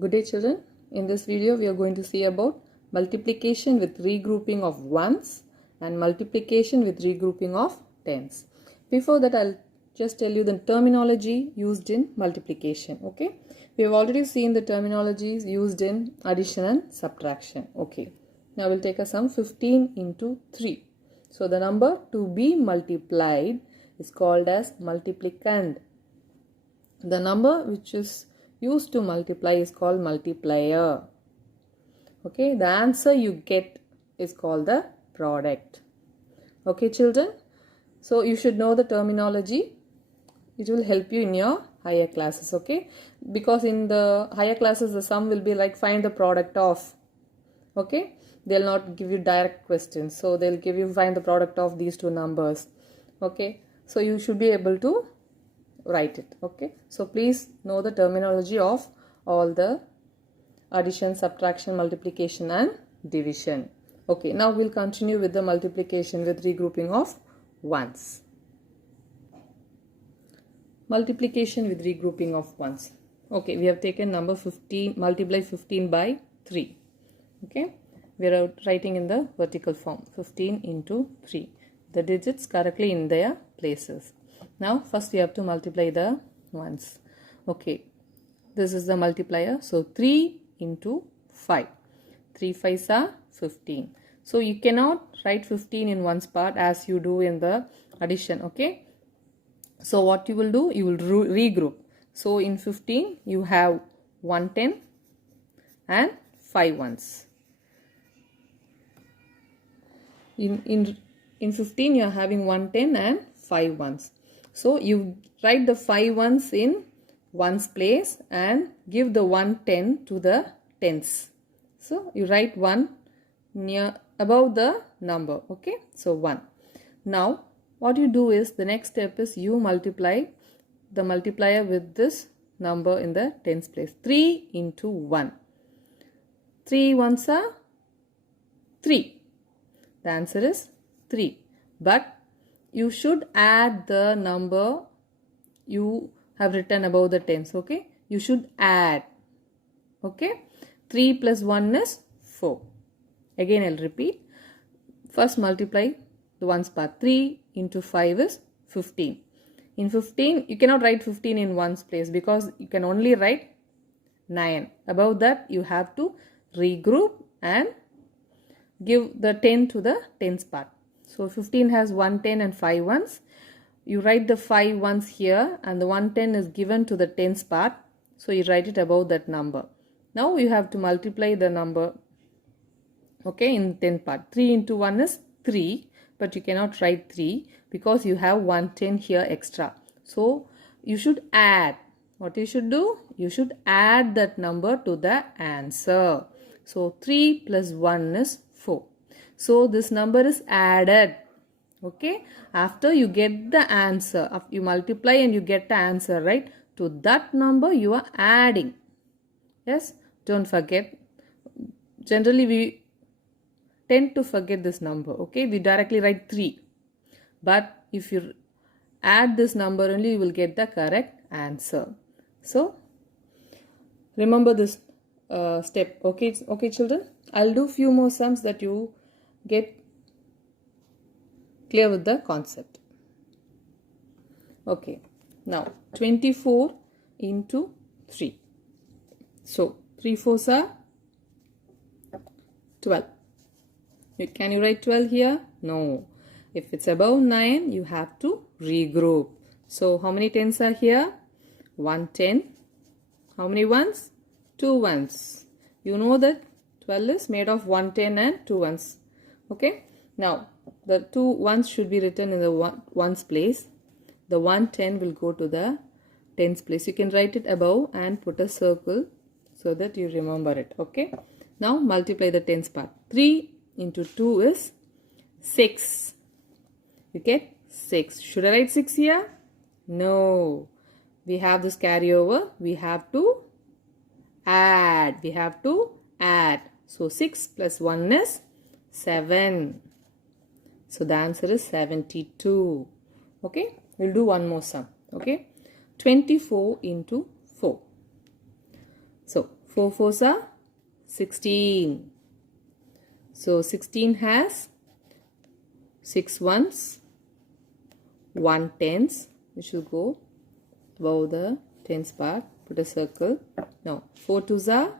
Good day children. In this video we are going to see about multiplication with regrouping of ones and multiplication with regrouping of tens. Before that I'll just tell you the terminology used in multiplication. Okay. We have already seen the terminologies used in addition and subtraction. Okay. Now we'll take a sum 15 into 3. So the number to be multiplied is called as multiplicand. The number which is used to multiply is called multiplier. Okay, the answer you get is called the product. Okay children, so you should know the terminology. It will help you in your higher classes. Okay, because in the higher classes the sum will be like find the product of. Okay, they'll not give you direct questions, so they'll give you find the product of these two numbers. Okay, so you should be able to write it. Okay, so please know the terminology of all the addition, subtraction, multiplication and division. Okay, now we'll continue with the multiplication with regrouping of ones. Multiplication with regrouping of ones. Okay, we have taken number 15, multiply 15 by 3. Okay, we are writing in the vertical form 15 into 3. The digits correctly in their places. Now first you have to multiply the ones. Okay, this is the multiplier. So 3 into 5. 3 5s are 15. So you cannot write 15 in ones part as you do in the addition. Okay, so what you will do, you will regroup. So in 15 you have 110 and 5 ones. In 15 you are having 110 and 5 ones. So you write the 5 ones in ones place and give the 110 to the tens. So you write 1 near above the number. Okay, so 1. Now what you do is the next step is you multiply the multiplier with this number in the tens place. 3 into 1. 3 ones are 3. The answer is 3. But you should add the number you have written above the tens. Okay, you should add. Okay, 3 plus 1 is 4. Again I'll repeat. First multiply the ones part. 3 into 5 is 15. In 15 you cannot write 15 in ones place because you can only write 9. Above that you have to regroup and give the 10 to the tens part. So 15 has 110 and 5 ones. You write the 5 ones here and the 110 is given to the tens part. So you write it above that number. Now you have to multiply the number. Okay, in 10 part. 3 into 1 is 3. But you cannot write 3 because you have 110 here extra. So you should add. What you should do? You should add that number to the answer. So 3 plus 1 is 4. So this number is added. Okay, after you get the answer, you multiply and you get the answer, right? To that number you are adding. Yes, don't forget. Generally we tend to forget this number. Okay, we directly write 3. But if you add this number only, you will get the correct answer. So remember this step. Okay, okay children. I'll do few more sums that you get clear with the concept. Okay, now 24 into 3. So 3 4s are 12. Can you write 12 here? No. If it's above 9, you have to regroup. So how many tens are here? 110. How many ones? 2 ones. You know that 12 is made of 110 and 2 ones. Okay, now the 2 ones should be written in the ones place. The 110 will go to the tens place. You can write it above and put a circle so that you remember it. Okay, now multiply the tens part. 3 into 2 is 6. You get 6. Should I write 6 here? No. We have this carryover. We have to add. We have to add. So 6 plus 1 is 7. So the answer is 72. Okay, we'll do one more sum. Okay, 24 into 4. So 4 fours are 16. So 16 has 6 ones, 1 tens. We should go above the tens part. Put a circle. Now 4 twos are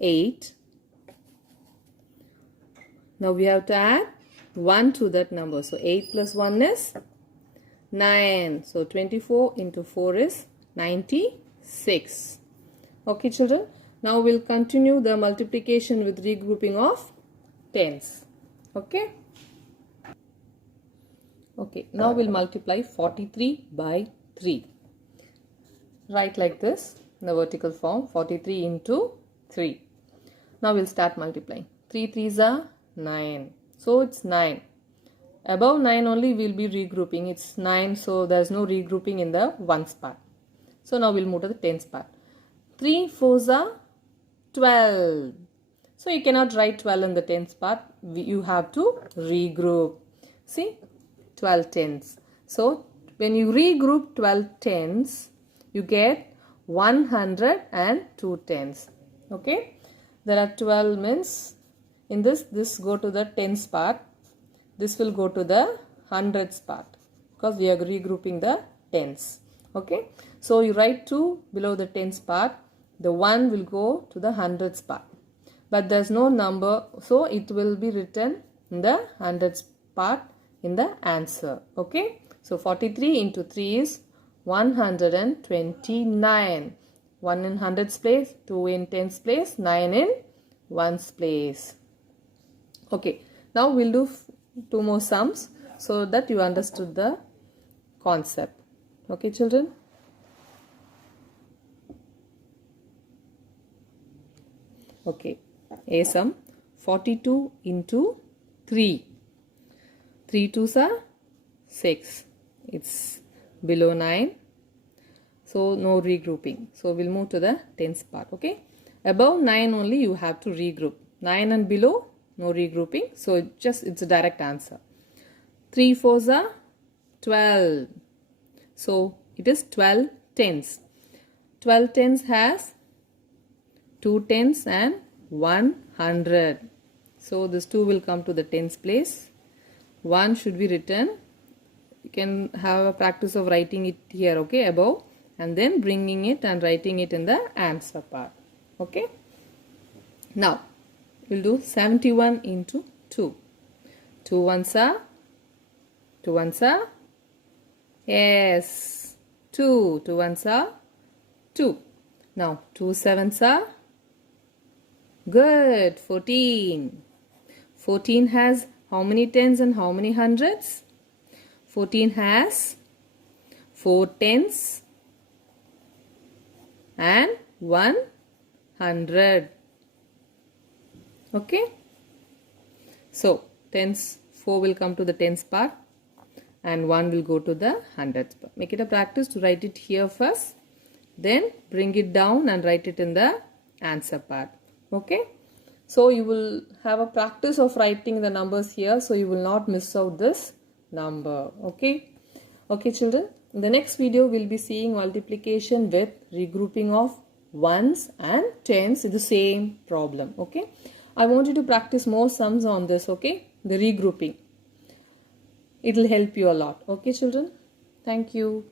8. Now we have to add 1 to that number. So 8 plus 1 is 9. So 24 into 4 is 96. Okay children. Now we'll continue the multiplication with regrouping of tens. Okay. Okay. Now we'll multiply 43 by 3. Write like this in the vertical form. 43 into 3. Now we'll start multiplying. 3 threes are 9. So it's 9. Above 9 only we'll be regrouping. It's 9, so there's no regrouping in the ones part. So now we'll move to the tens part. 3 fours are 12. So you cannot write 12 in the tens part. You have to regroup. See, 12 tens. So when you regroup 12 tens, you get 102 tens. Okay. There are 12 means in this go to the tens part. This will go to the hundreds part because we are regrouping the tens. Okay. So you write 2 below the tens part. The 1 will go to the hundreds part. But there's no number, so it will be written in the hundreds part in the answer. Okay. So 43 into 3 is 129. 1 in hundreds place, 2 in tens place, 9 in ones place. Okay. Now we'll do 2 more sums so that you understood the concept. Okay children. Okay. A sum 42 into 3. 3 twos are 6. It's below 9. So no regrouping. So we'll move to the tens part. Okay. Above 9 only you have to regroup. 9 and below no regrouping. So it's a direct answer. 3 fours are 12. So it is 12 tens. 12 tens has 2 tens and 100. So this 2 will come to the tens place. 1 should be written. You can have a practice of writing it here, okay, above, and then bringing it and writing it in the answer part. Okay. Now we'll do 71 into 2. 2 ones are, yes, 2. 2 ones are 2. Now 2 sevens are, good, 14. 14 has how many tens and how many hundreds? 14 has 4 tens and 100. Okay. So tens, 4 will come to the tens part and 1 will go to the hundreds part. Make it a practice to write it here first. Then bring it down and write it in the answer part. Okay. So you will have a practice of writing the numbers here, so you will not miss out this number. Okay. Okay children. In the next video we'll be seeing multiplication with regrouping of ones and tens in the same problem. Okay. I want you to practice more sums on this. Okay. The regrouping. It will help you a lot. Okay children. Thank you.